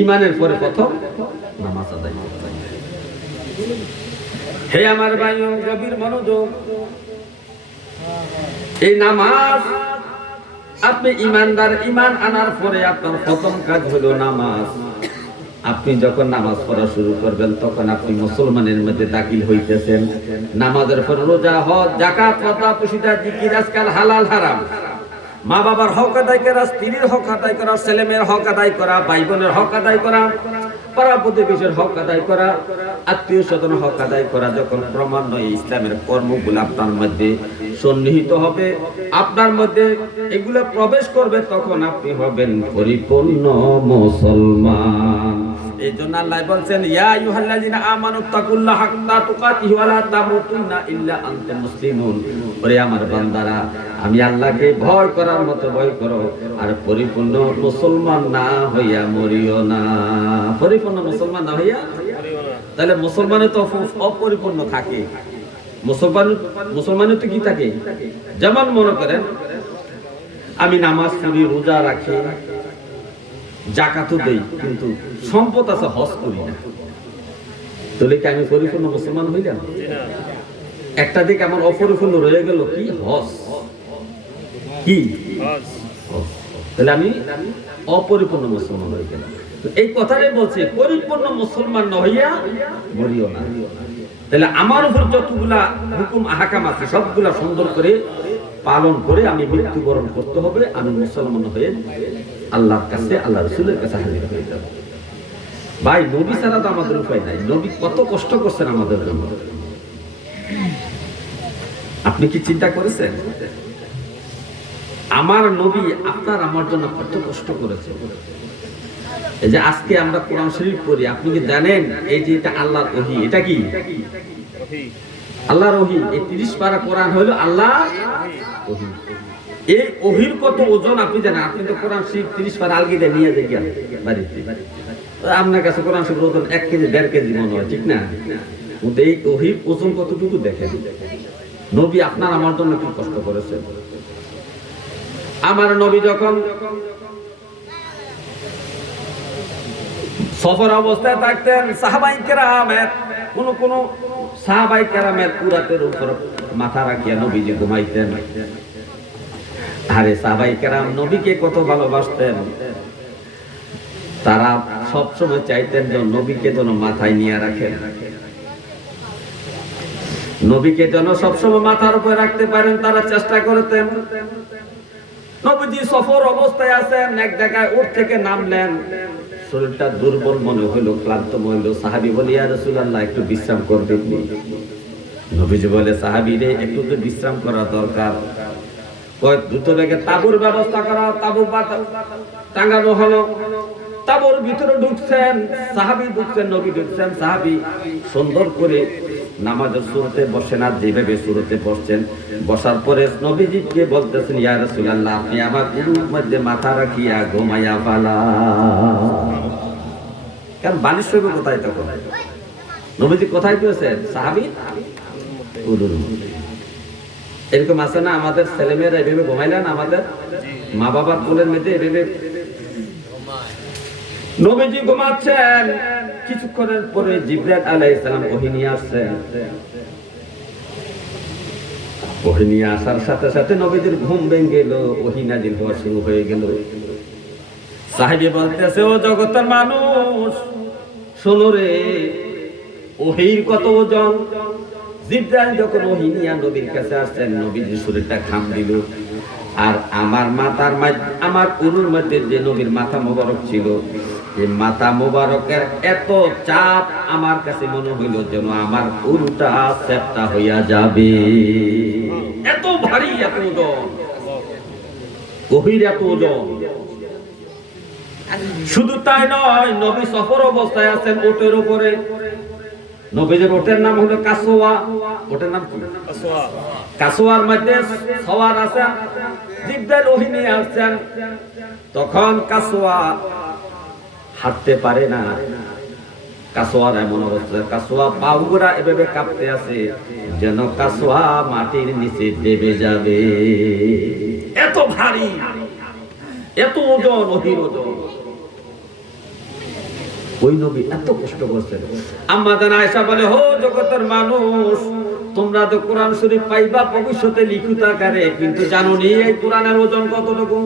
ইমানের পরে প্রথম নামাজ আদায় করতে হবে। হে আমার ভাই, গভীর মনোযোগ। এই নামাজ আপনি ইমানদার, ইমান আনার পরে আপনার প্রথম কাজ হলো নামাজ। আপনি যখন নামাজ পড়া শুরু করবেন তখন আপনি মুসলমানের মধ্যে দাখিল হইতেছেন। নামাজের পর রোজা, হজ, যাকাত, পর্দা, পুশিদা, জিকির, আজকাল হালাল হারাম, মা বাবার হক আদায় করা, স্ত্রীর হক আদায় করা, ছেলে মেয়ের হক আদায় করা, ভাই বোনের হক আদায় করা, পাড়া প্রতিবেশীর হক আদায় করা, আত্মীয় স্বজনের হক আদায় করা যখন ক্রমান্বয়ে ইসলামের কর্মগুলো আপনার মধ্যে সন্নিহিত হবে, আপনার মধ্যে এগুলো প্রবেশ করবে, তখন আপনি হবেন পরিপূর্ণ মুসলমান। এই জন্য আল্লাহ বলছেন, ইয়া আইয়ুহাল্লাযিনা আমানুত্তাকুল্লাহা হাক্কা তুকাতিহি ওয়া লা তামুতুন্না ইল্লা আনতুম মুসলিমুন। ওরে আমার বান্দারা, আমি আল্লাহকে ভয় করার মতো ভয় করো, আর পরিপূর্ণ মুসলমান না হইয়া মরিও না। পরিপূর্ণ মুসলমান না হইয়া মরিও না। তাহলে মুসলমানে তো অপরিপূর্ণ থাকে। মুসলমানে তো কি থাকে? যেমন মনে করেন আমি নামাজ পড়ি, রোজা রাখি, যাকাতও দেই, কিন্তু সম্পদ আছে, হজ করি না, তাহলে কি আমি পরিপূর্ণ মুসলমান হইলাম? একটা দিক আমার অপরিপূর্ণ রয়ে গেল, কি? হজ। কি? তাহলে আমি অপরিপূর্ণ মুসলমান হয়ে গেলাম। এই কথাটাই বলছে, পরিপূর্ণ মুসলমান না হইয়া মরিও না। তাহলে আমার উপর যতগুলা হুকুম আহকাম আছে সবগুলা সুন্দর করে পালন করে আমি মৃত্যুবরণ করতে হবে। আমি মুসলমান হয়ে আল্লাহর কাছে, আল্লাহ রাসূলের কাছে হাজির হয়ে যাব। ভাই, নবী ছাড়া তো আমাদের উপায় নাই। নবী কত কষ্ট করছেন আমাদের জন্য, আপনি কি চিন্তা করেছেন? আমার নবী আপনার আমার জন্য কত কষ্ট করেছে। এই যে আজকে আমরা কোরআন শরীফ পড়ি, আপনি কি জানেন এই যে এটা আল্লাহর ওহী? এটা কি আল্লাহর ওহী? এই 30 পারা কোরআন হলো আল্লাহর ওহী। এই ওহীর কত ওজন আপনি জানেন? আপনি তো কোরআন শরীফ 30 পারা আলগিদা নিয়ে যান বাড়িতে, আপনার কাছে কোরআন শরীফ ওজন 1 কেজি 1.5 কেজি মনে হয়, ঠিক না? কিন্তু এই ওহীর ওজন কতটুকু দেখেন। নবী আপনার আমার জন্য কি কষ্ট করেছে। আমার নবী যখন সফর অবস্থায় থাকতেন, সাহাবায়ে কেরামের কোন সাহাবায়ে কেরামের কুরাতের উপর মাথা রাখিয়া নবীজি ঘুমাইতেন। আরে সাহাবায়ে কেরাম নবীকে কত ভালোবাসতেন, তারা সব সময় চাইতেন যে নবীকে যেন মাথায় নিয়ে রাখেন, নবীকে যেন সবসময় মাথার উপরে রাখতে পারেন, তারা চেষ্টা করতেন। নবীজি সফর অবস্থায় আছেন, এক জায়গায় উঠ থেকে নামলেন, শরীরটা দুর্বল মনে হইল, ক্লান্ত মনে হইল। সাহাবী বলে, ইয়া রাসূলুল্লাহ, একটু বিশ্রাম করবেন? নবীজি বলে, সাহাবী রে, একটু তো বিশ্রাম করা দরকার। কয়েক দ্রুত বেগে তাঁবুর ব্যবস্থা করা, তাঁবু টাঙ্গানো হলো। তাঁবুর ভিতরে ঢুকছেন সাহাবী, ঢুকছেন নবী, ঢুকছেন সাহাবী। সুন্দর করে নামাজের শুরুতে বসেন, আর যেভাবে শুরুতে বসছেন, বসার পরে নবীজিকে বলতেছেন, ইয়া রাসূলুল্লাহ, আপনি আমার উরুর মধ্যে মাথা রাখিয়া ঘুমাইয়া ফালা। কারণ বালিশ হইবে কোথায় তখন? নবীজি কোথায় পেয়েছেন? সাহাবী উরুর মধ্যে। এরকম আছে না, আমাদের ছেলেমেয়েরা এভাবে ঘুমাইলেন, আমাদের মা বাবার কোলের মধ্যে এভাবে নবীজি ঘুমাচ্ছেন। কিছুক্ষণের পরে জিবরাইল আলাইহিস সালাম ওহী নিয়ে আসছেন। ওহী নিয়ে আসার সাথে সাথে নবীজির ঘুম ভেঙে গেল, ওহী নাযিল হওয়া শুরু হয়ে গেল। সাহাবী বলতেছে, ও জগতের মানুষ, শোনো রে, ওহীর কত ওজন। জিবরাইল যখন ওহী নিয়ে নবীর কাছে আসছেন, নবীজির শরীরটা খাম দিল। আর আমার মাথার আমার উরুর মধ্যে যে নবীর মাথা মোবারক ছিল, এই মাথা মোবারকের এত চাপ আমার কাছে মনে হইল যেন আমার উরুটা সেপ্টা হইয়া যাবে। এত ভারী, এত ওজন, গভীর এত ওজন। শুধু তাই নয়, নবী সফর অবস্থায় আছেন উটের উপরে। নবীজির ওটের নাম হলো কাসওয়া। ওটের নাম কি? কাসওয়া। কাসওয়ার মধ্যে সওয়ার আছেন। জিবরাইল ওহী নিয়ে আসছেন। তখন কাসওয়া হাঁটতে পারে না। কাসওয়ার এমন অবস্থা, কাসওয়া পাগুড়া এভাবে কাঁপতে আছে, যেন কাসওয়া মাটির নিচে দেবে যাবে। এত ভারী, এত ওজন, ওহীর ওজন। ওই নবী এত কষ্ট করছেন। আম্মা জান আয়েশা বলে, হো জগতের মানুষ, তোমরা তো কোরআন শরীফ পাইবা ভবিষ্যতে লিখিত আকারে, কিন্তু জানো নি এই কোরআনের ওজন কতটুকু?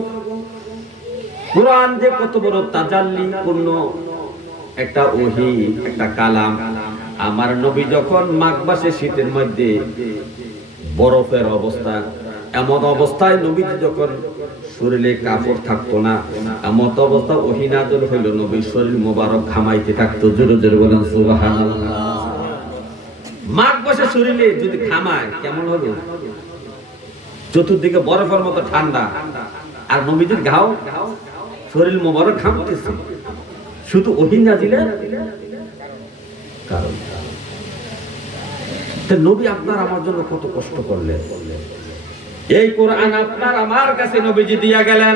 কোরআন যে কত বড় তাজাল্লি পূর্ণ একটা ওহী, একটা কালাম। আমার নবী যখন মাঘ মাসে শীতের মধ্যে বরফের অবস্থা, এমন অবস্থায় নবী যখন শরীরে কাপড় থাকতো না, এমন অবস্থা ওহী নাযিল হইল, নবীর শরীর মোবারক ঘামাইতে থাকতো। জোরে জোরে বলেন সুবহানাল্লাহ। মাঘ মাসে শরীরে যদি ঘামায় কেমন হবে? চতুর্দিকে বরফের মতো ঠান্ডা, আর নবীজির ঘাও শরীর মোবারক ঘামতেছে, শুধু ওহী নাযিলের কারণ। নবী আপনার আমার জন্য কত কষ্ট করলেন। এই কোরআন আপনার আমার কাছে নবীজি দিয়া গেলেন।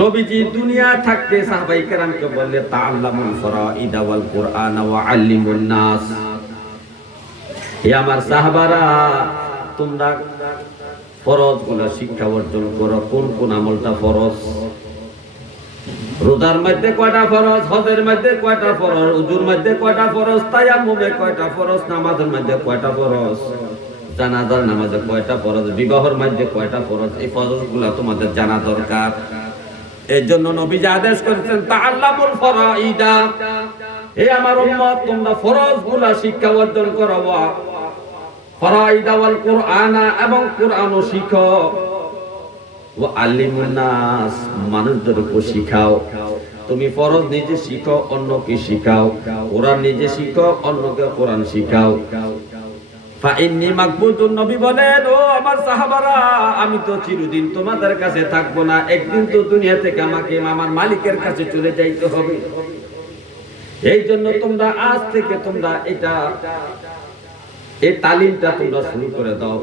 নবীজি দুনিয়া থাকতে সাহাবায়ে কেরামকে বললেন, তাআল্লামুল ফারাইদ ওয়াল কুরআন ওয়া আল্লিমুন নাস। হে আমার সাহাবারা, তোমরা ফরজগুলো শিক্ষা অর্জন করো। কোন কোন আমলটা ফরজ? রোজার মধ্যে কয়টা ফরজ, হজের মধ্যে কয়টা ফরজ, উজুর মধ্যে কয়টা ফরজ, তায়াম্মুমে কয়টা ফরজ, নামাজের মধ্যে কয়টা ফরজ, জানাজার নামাজে কয়টা ফরজ, বিবাহের মধ্যে কয়টা ফরজ, এই ফরজগুলো তোমাদের জানা দরকার। এই জন্য নবীজি আদেশ করেছেন, তাআল্লামুল ফারাইদা, হে আমার উম্মত, তোমরা ফরজগুলো শিক্ষা অর্জন করো। ফারাইদা ওয়াল কুরআনা, এবং কুরআনও শিখো। ওয়া আল্লিমুন নাস, মানুষদেরকে শিখাও। তুমি ফরজ নিজে শিখো, অন্যকে শিখাও। কোরআন নিজে শিখো, অন্যকে কোরআন শিখাও। ফাইন্নী মাকবুতুন, নবী বলেন, ও আমার সাহাবারা, আমি তো চিরদিন তোমাদের কাছে থাকবো না। একদিন তো দুনিয়া থেকে আমাকে আমার মালিকের কাছে চলে যাইতে হবে। এই জন্য তোমরা আজ থেকে তোমরা এই তালিমটা তোমরা শুরু করে দাও।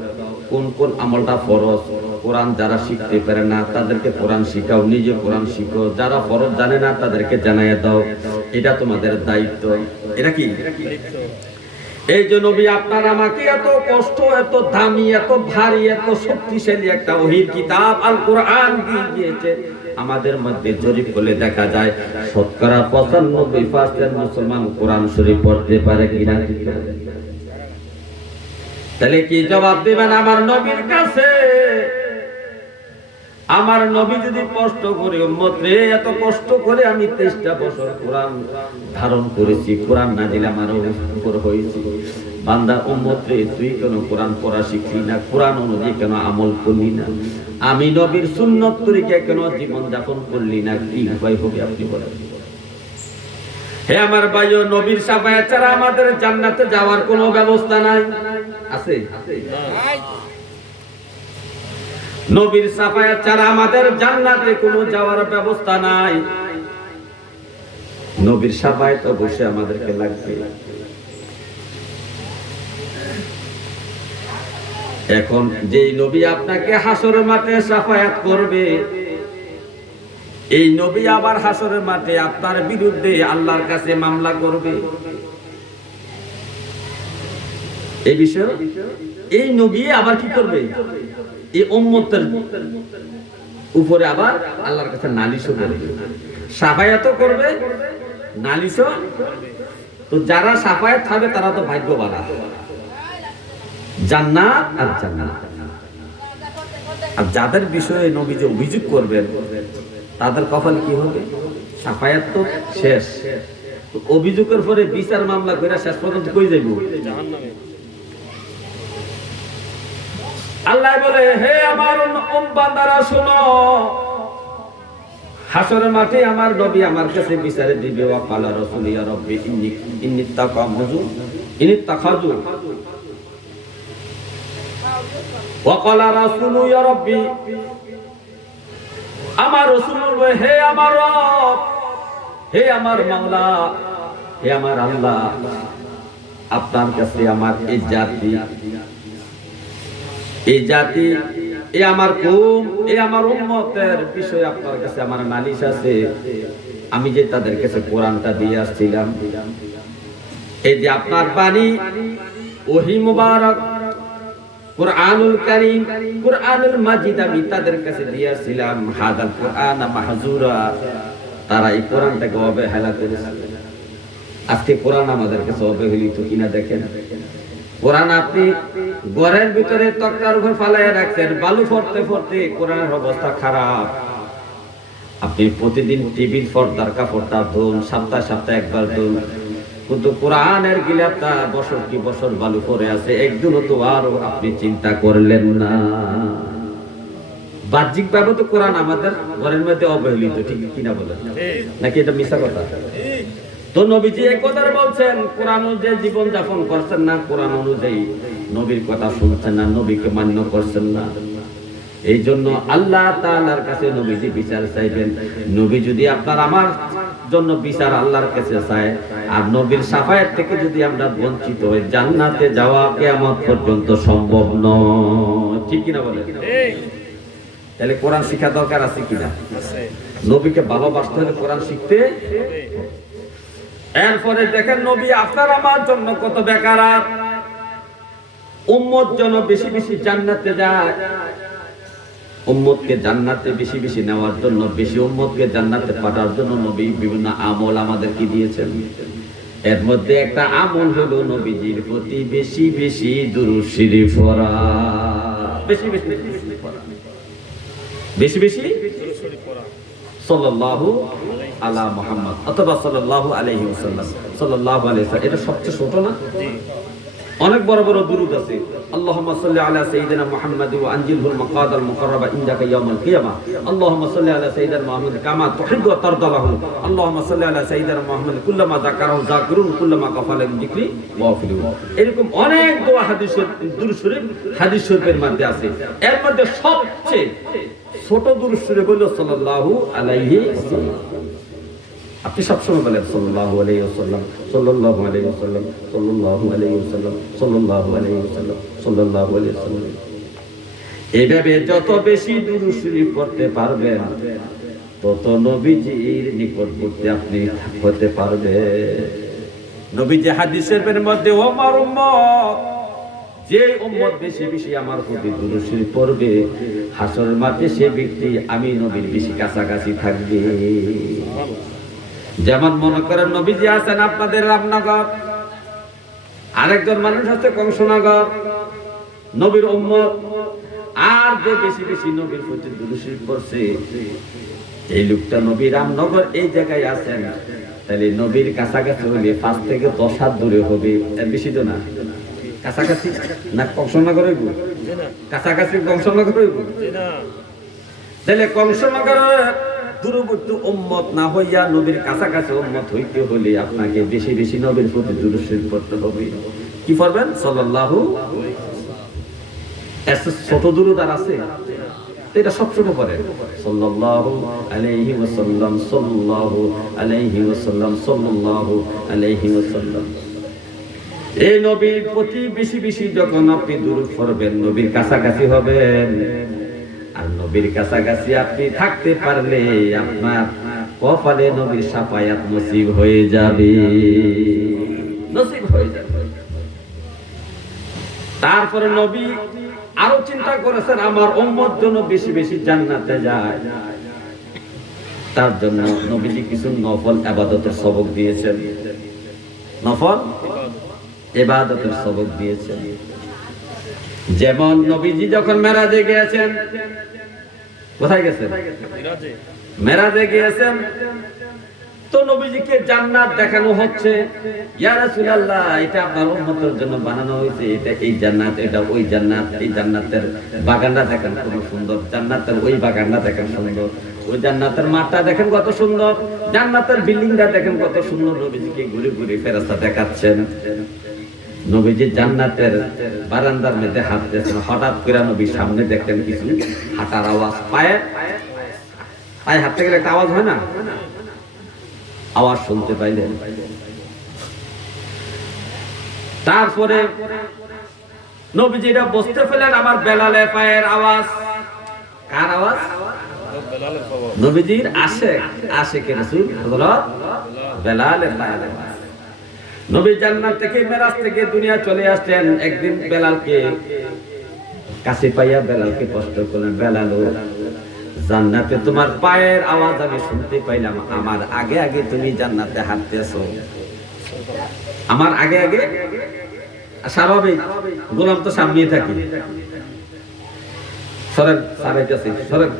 কোন কোন আমলটা ফরজ, কোরআন যারা শিখতে পারে না তাদেরকে কোরআন শিখাও, নিজে কোরআন শিখো। যারা ফরজ জানে না তাদেরকে জানাইয়া দাও। এটা তোমাদের দায়িত্ব। এটা কি? এই যে নবী আপনার আমাকে এত কষ্ট, এত দামি, এত ভারী, এত শক্তিশালী একটা ওহীর কিতাব আল কোরআন দিয়ে দিয়েছে। আমাদের মধ্যে জরিপ করলে দেখা যায় শতকরা 95% মুসলমান কোরআন শরীফ পড়তে পারে কিনা? তাহলে কি জবাব দিবেন আমার নবীর কাছে? আমার নবী যদি কষ্ট করে, উম্মত রে, এত কষ্ট করে আমি 23টা বছর কোরআন ধারণ করেছি, কোরআন নাযিল আমার উপর হয়েছে, বান্দা উম্মত রে, তুই কেন কোরআন পড়া শিখলি না? কোরআন অনুযায়ী কেন আমল করলি না? আমি নবীর সুন্নত তরিকায় কেন জীবন যাপন করলি না? কি উপায় হবে আপনি বলেন? হে আমার ভাইও, নবীর শাফায়াত ছাড়া আমাদের জান্নাতে যাওয়ার কোনো ব্যবস্থা নাই। আছে? নবীর শাফায়াত ছাড়া আমাদের জান্নাতে কোনো যাওয়ার ব্যবস্থা নাই। নবীর শাফায়াত অবশ্যই আমাদেরকে লাগবে। এখন যেই নবী আপনাকে হাসরের মাঠে শাফায়াত করবে, এই নবী আবার হাসরের মাঠে আপনার বিরুদ্ধে আল্লাহর কাছে মামলা করবে। এই বিষয়ে এই নবী আবার কি করবে? এই উম্মতের উপরে আবার আল্লাহর কাছে নালিশও করবে, শাফায়াতও করবে, নালিশও। তো যারা শাফায়াত হবে তারা তো ভাগ্যবান, জান্নাত আর জান্নাত। আর যাদের বিষয়ে নবী যে অভিযোগ করবেন তাদের কপাল কি হবে? শাফায়াত তো শেষ, অভিযোগের পরে বিচার মামলা করে শেষ পর্যন্ত কই যাইব? জাহান্নামে। আল্লাহ বলে, হে আমার বান্দারা শোনো, হাসরের মাঠে আমার নবী আমার কাছে বিচারে দিবে। ওয়া ক্বালা রাসূল ইয়া রাব্বি ইন্নী তাখাযু ওয়া ক্বালা রাসূল ইয়া রাব্বি, আমার রাসূল বলে, হে আমার রব, হে আমার মাওলা, হে আমার আল্লাহ, আপনার কাছে আমার এই জাতি, এই আমার কওম, এই আমার উম্মতের বিষয়ে আপনার কাছে আমার নালিশ আছে। আমি যে তাদের কাছে কোরআনটা দিয়ে আসছিলাম, এই যে আপনার বাণী ওহী মুবারক কুরআনুল কারীম, কুরআনুল মাজিদ আমি তাদের কাছে দিয়ে আসছিলাম। হাদাল কুরআন মাহজুরা, তারা এই কোরআনটাকে অবহেলা করেছে। আজকে কোরআন আমাদের কাছে অবহেলিত কিনা দেখেন। কোরআন আপনি ঘরের ভিতরে তক্তার উপর ফালাইয়া রাখছেন, বালু ফরতে ফরতে কোরআনের অবস্থা খারাপ। আপনি প্রতিদিন টিভির পর্দার কাপড়টা ধুন, সপ্তাহে সপ্তাহে একবার ধুন, কিন্তু কোরআনের গিলাপটা বছর কি বছর বালু পরে আছে, একদিনও তো আরো আপনি চিন্তা করলেন না। বাহ্যিক ভাবে তো কোরআন আমাদের ঘরের মধ্যে অবহেলিত, ঠিক কিনা বলেন, নাকি এটা মিথ্যা কথা? তো নবীজি এই কথা বলছেন, কোরআন অনুযায়ী জীবন যাপন করছেন না, কোরআন অনুযায়ী নবীর কথা শুনছেন না, নবীকে মান্য করছেন না। এই জন্য আল্লাহ তাআলার কাছে নবীজি বিচার চাইবেন। নবী যদি আপনার আমার জন্য বিচার আল্লাহর কাছে চায়, আর নবীর শাফায়াত থেকে যদি আমরা বঞ্চিত হই, জান্নাতে যাওয়া কিয়ামত পর্যন্ত সম্ভব নয়, ঠিক কিনা বলেন? তাহলে কোরআন শিক্ষা দরকার আছে কিনা? নবীকে ভালোবাসতে হলে কোরআন শিখতে। এরপরে দেখেন নবী আপনার আমার জন্য কত বেকার, উম্মত যেন বেশি বেশি জান্নাতে যায়। উম্মতকে জান্নাতে বেশি বেশি নেওয়ার জন্য, বেশি উম্মতকে জান্নাতে পাঠার জন্য নবী বিভিন্ন আমল আমাদেরকে দিয়েছেন। এর মধ্যে একটা আমল হলো নবীজির প্রতি বেশি বেশি দুরূদ শরীফ পড়া। বেশি বেশি দুরূদ শরীফ পড়া, বেশি বেশি সাল্লাল্লাহু আলা মুহাম্মদ অথবা সাল্লাল্লাহু আলাইহি ওয়াসাল্লাম, সাল্লাল্লাহু আলাইহি ওয়াসাল্লাম। এটা সবচেয়ে ছোট না? অনেক বড় বড় দুরূদ আছে। আল্লাহুম্মা সাল্লি আলা সাইয়্যিদিনা মুহাম্মাদ ওয়া আনজিলহুল মাকাদাল মুকাররাবা ইনদাকা ইয়াউমাল কিয়ামাহ। আল্লাহুম্মা সাল্লি আলা সাইয়্যিদিনা মুহাম্মাদ কামা তুহিব্বু ওয়া তারদা লাহু। আল্লাহুম্মা সাল্লি আলা সাইয়্যিদিনা মুহাম্মাদ কুল্লামা যাকারাহু যাকিরুন কুল্লামা গাফালা মিন যিকরি গাফিলুন। এরকম অনেক দোয়া হাদিসের দুরূদ শরীফ হাদিস শরীফের মধ্যে আছে। এর মধ্যে সবচেয়ে ছোট দুরূদ শরীফ হলো সাল্লাল্লাহু আলাইহি ওয়াসাল্লাম। আপনি সবসময় বলেন সাল্লাল্লাহু আলাইহি ওয়াসাল্লাম, সাল্লাল্লাহু আলাইহি ওয়াসাল্লাম, সাল্লাল্লাহু আলাইহি ওয়াসাল্লাম, সাল্লাল্লাহু আলাইহি ওয়াসাল্লাম, সাল্লাল্লাহু আলাইহি ওয়াসাল্লাম। এইভাবে যত বেশি দুরূদ শরীফ পড়তে পারবেন, তত নবীজির নিকটবর্তী আপনি হতে পারবেন। নবীজি হাদিসের মধ্যে আমার উম্মত, যে উম্মত বেশি বেশি আমার প্রতি দুরূদ শরীফ পড়বে, হাসরের মাঠে সে ব্যক্তি আমি নবীর বেশি কাছাকাছি থাকবে। যেমন মনে করেন নবীজি আছেন আপনাদের রামনগর, আরেকজন মানুষ আছে কংসনগর, নবীর উম্মত, আর যে বেশি বেশি নবীর প্রতি দুরূদ শরীফ পড়ছে, এই লোকটা নবী রামনগর এই জায়গায় আছেন, তাহলে নবীর কাছাকাছি হলে 5 থেকে 10 হাত দূরে হবে, এর বেশি তো না। কাছাকাছি না কংসনগর হইব, কাছাকাছি কংসনগর হইব, তাহলে কংসনগরের দূরবর্তী উম্মত না হইয়া নবীর কাছাকাছি উম্মত হইতে হলে আপনাকে বেশি বেশি নবীর প্রতি দুরূদ শরীফ পড়তে হবে। কি পড়বেন? সাল্লাল্লাহু। এত ছোট দুরূদ আর আছে? এটা সব ছোট পড়েন, সাল্লাল্লাহু আলাইহি ওয়াসাল্লাম, সাল্লাল্লাহু আলাইহি ওয়াসাল্লাম, সাল্লাল্লাহু আলাইহি ওয়াসাল্লাম। এই নবীর প্রতি বেশি বেশি যখন আপনি দুরূদ পড়বেন, নবীর কাছাকাছি হবেন। আর নবীর কাছাকাছি আপনি থাকতে পারলে আপনার কপালে নবীর শাফায়াত নসিব হয়ে যাবে, নসিব হয়ে যাবে। তারপরে নবী আরো চিন্তা করেছেন আমার উম্মত যেন বেশি বেশি জান্নাতে যায়, তার জন্য নবীজি কিছু নফল ইবাদতের সবক দিয়েছেন। নফল ইবাদতের সবক দিয়েছেন। যেমন নবীজি যখন মেরাজে গিয়েছেন, কোথায় গেছেন? মেরাজে গিয়েছেন, তো নবীজিকে জান্নাত দেখানো হচ্ছে। ইয়া রাসূলুল্লাহ, এটা আপনার উম্মতের জন্য বানানো হয়েছে, এটা এই জান্নাত, এটা ওই জান্নাত, এই জান্নাতের বাগানটা দেখেন কত সুন্দর, জান্নাতের ওই বাগানটা দেখেন সুন্দর, ওই জান্নাতের মাঠটা দেখেন কত সুন্দর, জান্নাতের বিল্ডিংটা দেখেন কত সুন্দর। নবীজিকে ঘুরে ঘুরে ফেরেশতা দেখাচ্ছেন। নবীজি জান্নাতের বারান্দার মধ্যে হাঁটতেছেন, হঠাৎ করে নবীর সামনে দেখতেন কিছু হাঁটার আওয়াজ, পায়ে পায়ে হাঁটতে গেলে একটা আওয়াজ হয় না, আওয়াজ শুনতে পাইলেন। তারপরে নবীজি এটা বুঝতে পেলেন আমার বেলালের পায়ের আওয়াজ। কার আওয়াজ? নবীজির আশিক রাসূল হযরত বেলালের পায়ের আওয়াজ। নবী জান্নাত থেকে মেরাজ থেকে দুনিয়া চলে আসলেন। একদিন বেলালকে কাছে পাইয়া বেলালকে কষ্ট করলেন, বেলাল জান্নাতে তোমার পায়ের আওয়াজ আমি শুনতে পাইলাম, আমার আগে আগে তুমি জান্নাতে হাঁটতেছো, আমার আগে আগে। স্বাভাবিক, গোলাম তো সামনেই থাকি, সরেন সারাইতেছে, সরেন।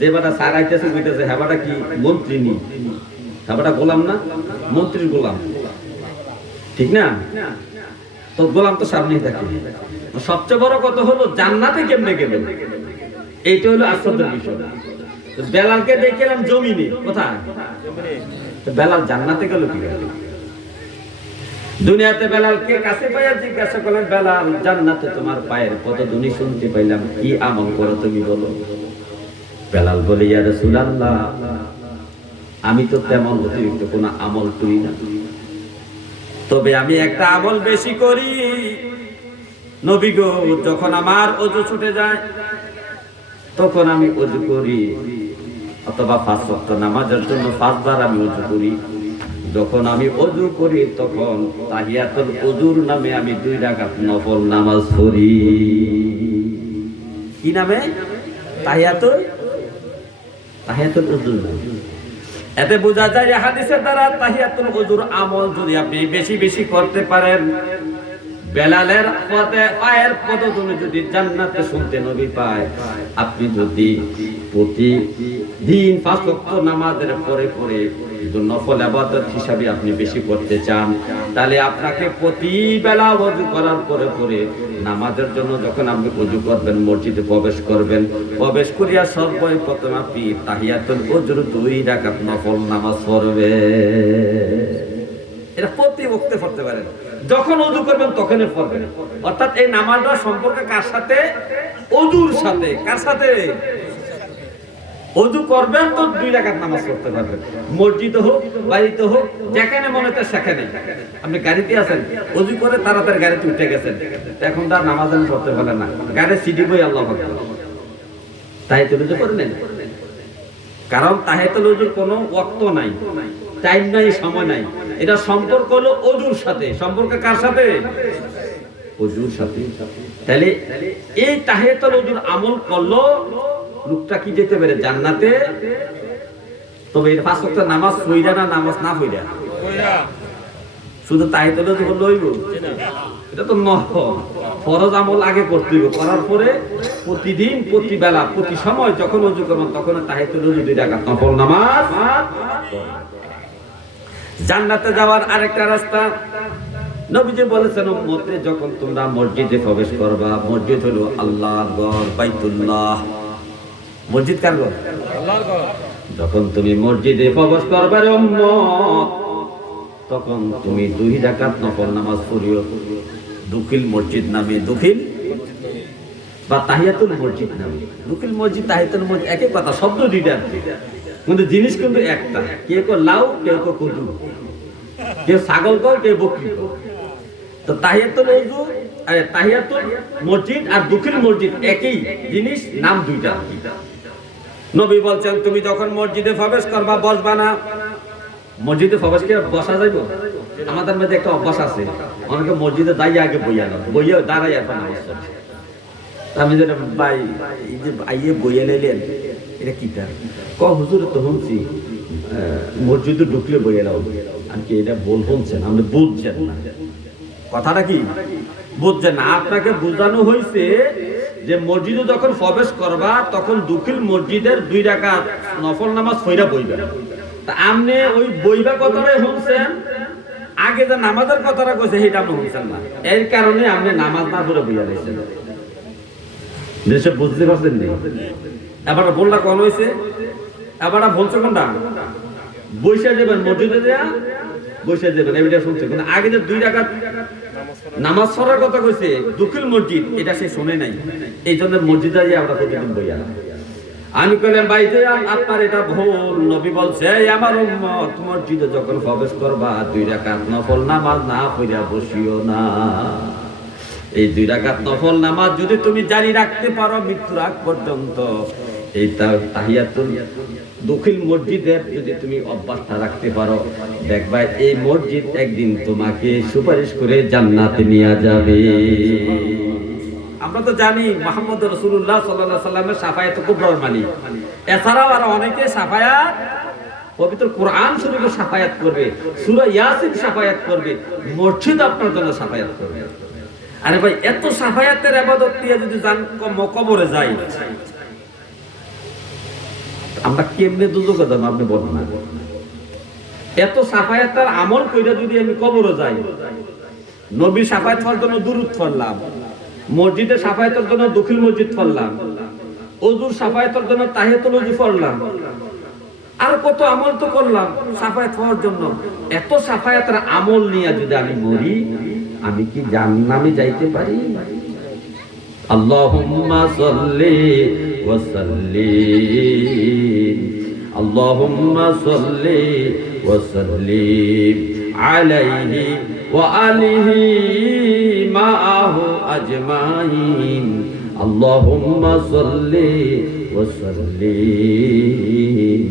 যে বাটা সারাইতেছে বুঝতেছে, হ্যাঁ বাটা কি মন্ত্রী নি, হ্যাঁ বাটা গোলাম না, মন্ত্রীর গোলাম, ঠিক না? তো গোলাম তো সামনেই থাকে। সবচেয়ে বড় কথা হলো জান্নাতে কেমনে গেল, এইটা হলো আশ্চর্যের বিষয়। বেলালকে দেখলাম জমিনে, কোথায়? বেলাল জান্নাতে গেল কি করে? দুনিয়াতে বেলালকে কাছে পাইয়া জিজ্ঞাসা করলেন, বেলাল জান্নাতে তোমার পায়ের পদধ্বনি শুনতে পাইলাম, কি আমল করো তুমি বলো? বেলাল বলে, ইয়া রাসূলুল্লাহ, আমি তো তেমন অতিরিক্ত কোনো আমল করি না, তবে আমি একটা আমল বেশি করি। নবী গো, যখন আমার ওযু ছুটে যায় তখন আমি ওযু করি, অথবা 5 ওয়াক্ত নামাজের জন্য 5 বার আমি ওযু করি। যখন আমি ওযু করি তখন তাহিয়াতুল ওযুর নামে আমি 2 রাকাত নফল নামাজ পড়ি। কি নামে? তাহিয়াতুল ওযু। এতে বোঝা যায় হাদিসের দ্বারা তাহিয়াতুল ওযুর আমল যদি আপনি বেশি বেশি করতে পারেন, বেলালের পায়ের পদধ্বনি যদি জান্নাতে শুনতে নবী পায়, আপনি যদি প্রতিদিন 5 ওয়াক্ত নামাজের পরে পরে নফল ইবাদত হিসাবে আপনি বেশি করতে চান, তাহলে আপনাকে প্রতি বেলা ওযু করার পরে পরে নামাজের জন্য যখন আপনি ওযু করবেন, মসজিদে প্রবেশ করবেন, প্রবেশ করিয়া সর্বপ্রথম আপনি তাহিয়াতুল ওযুর 2 রাকাত নফল নামাজ পড়বেন। এটা প্রতি ওয়াক্তে পড়তে পারেন, যখন ওযু করবেন তখনই পড়বেন। অর্থাৎ এই নামাজটা সম্পর্কে কার সাথে? ওযুর সাথে। কার সাথে? ওযু করবেন তো 2 রাকাত নামাজ পড়তে পারবেন, মসজিদে হোক, বাড়িতে হোক, যেখানে মনে হয় সেখানে। আপনি গাড়িতে আছেন, ওযু করে তাড়াতাড়ি গাড়িতে উঠে গেছেন, এখন তার নামাজ আমি পড়তে পারলেন না, গাড়ি সিডি বই আল্লাহু আকবার, তাহিয়াতুল ওযু করলেন। কারণ তাহিয়াতুল ওযুর কোনো ওয়াক্ত নাই, টাইম নাই, সময় নাই। এটা সম্পর্ক হলো ওযুর সাথে। সম্পর্ক কার সাথে? ওযুর সাথে। তাহলে এই তাহিয়াতুল ওযুর আমল করলো লোকটা কি যেতে পারে? জান্নাতে। তবে এই 5 ওয়াক্ত নামাজ পড়া না, নামাজ না পড়া, শুধু তাহিয়াতুল ওযু করলে হইব? এটা তো নফল। ফরজ আমল আগে করতে হইব, করার পরে প্রতিদিন, প্রতি বেলা, প্রতি সময় যখন ওযু করবেন তখন তাহিয়াতুল ওযু 2 রাকাত নফল নামাজ। জান্নাতে যাওয়ার আরেকটা রাস্তা নবীজি বলেছেন, উম্মতে যখন তোমরা মসজিদে প্রবেশ করবা, মসজিদ হলো আল্লাহর ঘর, বাইতুল্লাহ। মসজিদ কার ঘর? আল্লাহর ঘর। যখন তুমি মসজিদে প্রবেশ করবে রে উম্মত, তখন তুমি 2 রাকাত নফল নামাজ পড়িও। দুখিল মসজিদ নামে, দুখিল বা তাহিয়াতুল মসজিদ নামে। দুখিল মসজিদ, তাহিয়াতুল মসজিদ একই কথা, শব্দ দুইটা, কিন্তু জিনিস কিন্তু একটা। কেউ কেউ লাউ, কেউ কেউ কদু, কেউ ছাগল কর, কেউ বকরি কর। তো তাহিয়াতুল ওযু, তাহিয়াতুল মসজিদ আর দুখিল মসজিদ একই জিনিস, নাম দুইটা। নবী বলছেন, তুমি যখন মসজিদে প্রবেশ করবা বসবা না। মসজিদে প্রবেশ করে বসা যাইব? আমাদের মধ্যে একটা অভ্যাস আছে, অনেকে মসজিদে যাইয়া আগে বইয়া না, বইয়া দাঁড়াই এখন নামাজ পড়ছে। আমি যেটা ভাই, এই যে আইয়ে বইয়া নিলেন, এটা কি তার হুজুর তো শুনছি মসজিদে ঢুকলে বইয়া নাও। আর কি এটা বল শুনছেন, আপনি বুঝছেন না কথাটা, কি বুঝছেন না? আপনাকে বোঝানো হয়েছে যে মসজিদে যখন প্রবেশ করবা তখন দুখিল মসজিদের 2 রাকাত নফল নামাজ পড়া বইবা। তা আপনি ওই বইবা কথাটাই শুনছেন, আগে যে নামাজের কথাটা কইছে সেটা আপনি শুনছেন না। এর কারণে আপনি নামাজ না পড়ে বইয়া রয়েছেন। দেশে বুঝতে পারছেন নি? এবার বললা কোন হয়েছে, এবার বলছে কোনটা? বৈশা যাবেন মসজিদে, দেয়া বৈশা যাবেন, এটা শুনছে। কিন্তু আগে যে 2 রাকাত নামাজ পড়ার কথা কইছে দুখিল মসজিদ, এটা সে শুনে নাই। এই জন্য মসজিদে গিয়ে আমরা প্রতিদিন বইয়া। আমি কইলাম, ভাই যে আপনার এটা ভুল। নবী বলছে, আমার উম্মত মসজিদে যখন প্রবেশ করবা 2 রাকাত নফল নামাজ না পড়া বসিও না। এই 2 রাকাত নফল নামাজ যদি তুমি জারি রাখতে পারো মৃত্যুর আগ পর্যন্ত, এই তাহিয়াতুল দখিল মসজিদের যদি তুমি অভ্যাসটা রাখতে পারো, দেখবা এই মসজিদ একদিন তোমাকে সুপারিশ করে জান্নাতে নিয়ে যাবে। আমরা আমরা তো জানি মুহাম্মদ রাসূলুল্লাহ সাল্লাল্লাহু আলাইহি সাল্লামের শাফায়াত কুবরার মালিক। এছাড়াও আর অনেকে শাফায়াত, পবিত্র কোরআন শরীফে শাফায়াত করবে, সূরা ইয়াসিন শাফায়াত করবে, মসজিদ আপনার জন্য শাফায়াত করবে। আরে ভাই, এত শাফায়াতের ইবাদত দিয়ে যদি জান কবরে যাই, আমরা কেমনে দুজকে যাব আপনি বলেন না? এত শাফায়াতের আমল কইরা যদি আমি কবরে যাই, নবী শাফায়াত করার জন্য দুরূদ পড়লাম, মসজিদে শাফায়াতের জন্য দখিল মসজিদ পড়লাম, ওযুর শাফায়াতের জন্য তাহিয়াতুল ওযু পড়লাম, আর কত আমল তো করলাম শাফায়াত পাওয়ার জন্য। এত শাফায়াতের আমল নিয়ে যদি আমি মরি, আমি কি জান্নাতে যাইতে পারি? আল্লাহুম্মা সাল্লি ওয়া সাল্লিম, আল্লাহুম্মা সাল্লি ওয়া সাল্লিম আলাইহি ওয়া আলিহি মাআহু আজমাইন, আল্লাহুম্মা সাল্লি ওয়া সাল্লিম,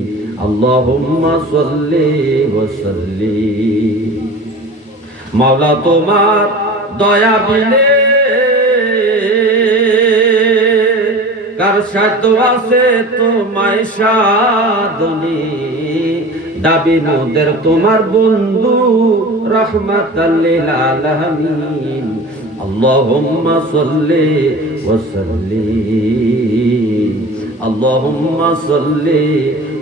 আল্লাহুম্মা সাল্লি ওয়া সাল্লিম। মাওলা তোমার দয়া বিনে কার সাধ্য আছে তোমায় সাধনে, দাবি মোদের তোমার বন্ধু রাহমাতাল লিল আলামিন, আল্লাহুম্মা সাল্লি ওয়া সাল্লিম, আল্লাহুম্মা সাল্লি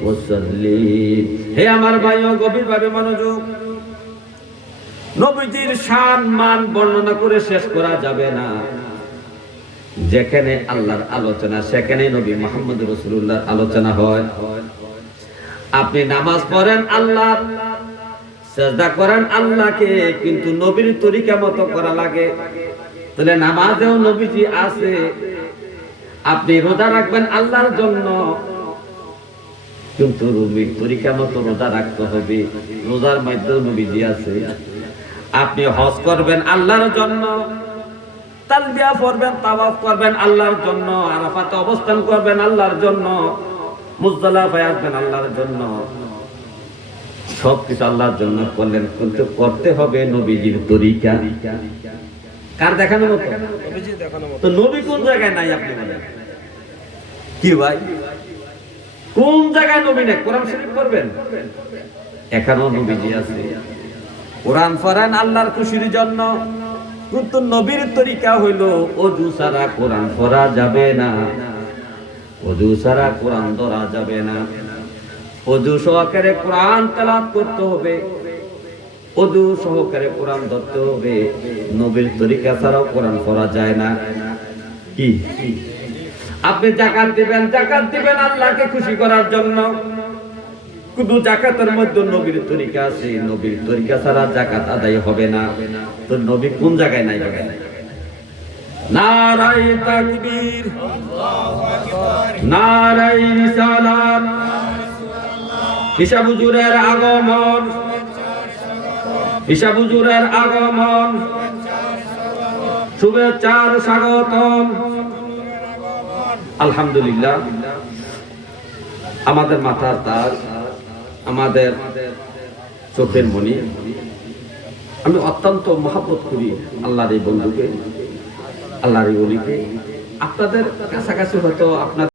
ওয়া সাল্লিম। হে আমার ভাইও, গভীরভাবে মনোযোগ। নবীজির শান মান বর্ণনা করে শেষ করা যাবে না। যেখানে আল্লাহর আলোচনা, সেখানে নবী মুহাম্মদ রাসূলুল্লাহর আলোচনা হয়। আপনি নামাজ পড়েন আল্লাহ, সিজদা করেন আল্লাহকে, কিন্তু নবীর তরিকা মতো করা লাগে। তাহলে নামাজেও নবীজি আছে। আপনি রোজা রাখবেন আল্লাহর জন্য, কিন্তু নবীর তরিকা মতো রোজা রাখতে হবে, রোজার মধ্যেও নবীজি আছে। আপনি হজ করবেন আল্লাহর জন্য, তালবিয়া পড়বেন, তাওয়াফ করবেন আল্লাহর জন্য, আরাফাতে অবস্থান করবেন আল্লাহর জন্য, মুজদালিফায় আসবেন আল্লাহর জন্য। সবকিছু আল্লাহর জন্য করলেন, কিন্তু করতে হবে নবীজির তরিকা। কার দেখানো মতো? নবীজির দেখানো মতো। তো নবী কোন জায়গায় নাই আপনি বলেন? কি ভাই, কোন জায়গায় নবী নাই? কোরআন শরীফ পড়বেন, এখানেও নবীজি আছে। কোরআন পড়েন আল্লাহর খুশির জন্য, কিন্তু নবীর তরিকা হইলো ওযু ছাড়া কোরআন পড়া যাবে না, ওযু ছাড়া কোরআন ধরা যাবে না, ওযু সহকারে কোরআন তেলাওয়াত করতে হবে, ওযু সহকারে কোরআন ধরতে হবে। নবীর তরিকা ছাড়াও কোরআন পড়া যায় না। কি আপনি যাকাত দিবেন, যাকাত দিবেন আল্লাহকে খুশি করার জন্য, কিন্তু যাকাতের মধ্যে নবীর তরিকা আছে, নবীর তরিকা ছাড়া যাকাত আদায় হবে না। তো নবী কোন জায়গায় নাই? নারায়ে তাকবীর, আল্লাহু আকবার, নারায়ে রিসালাত। ঈসা হুজুরের আগমন, ঈসা হুজুরের আগমন, শুভেচ্ছার স্বাগতম। আলহামদুলিল্লাহ, আমাদের মাথার তাজ, আমাদের চোখের মণি। আমি অত্যন্ত মহব্বত করি আল্লাহর এই বন্ধুকে, আল্লাহর এই ওলিকে। আপনাদের কাছাকাছি হয়তো আপনার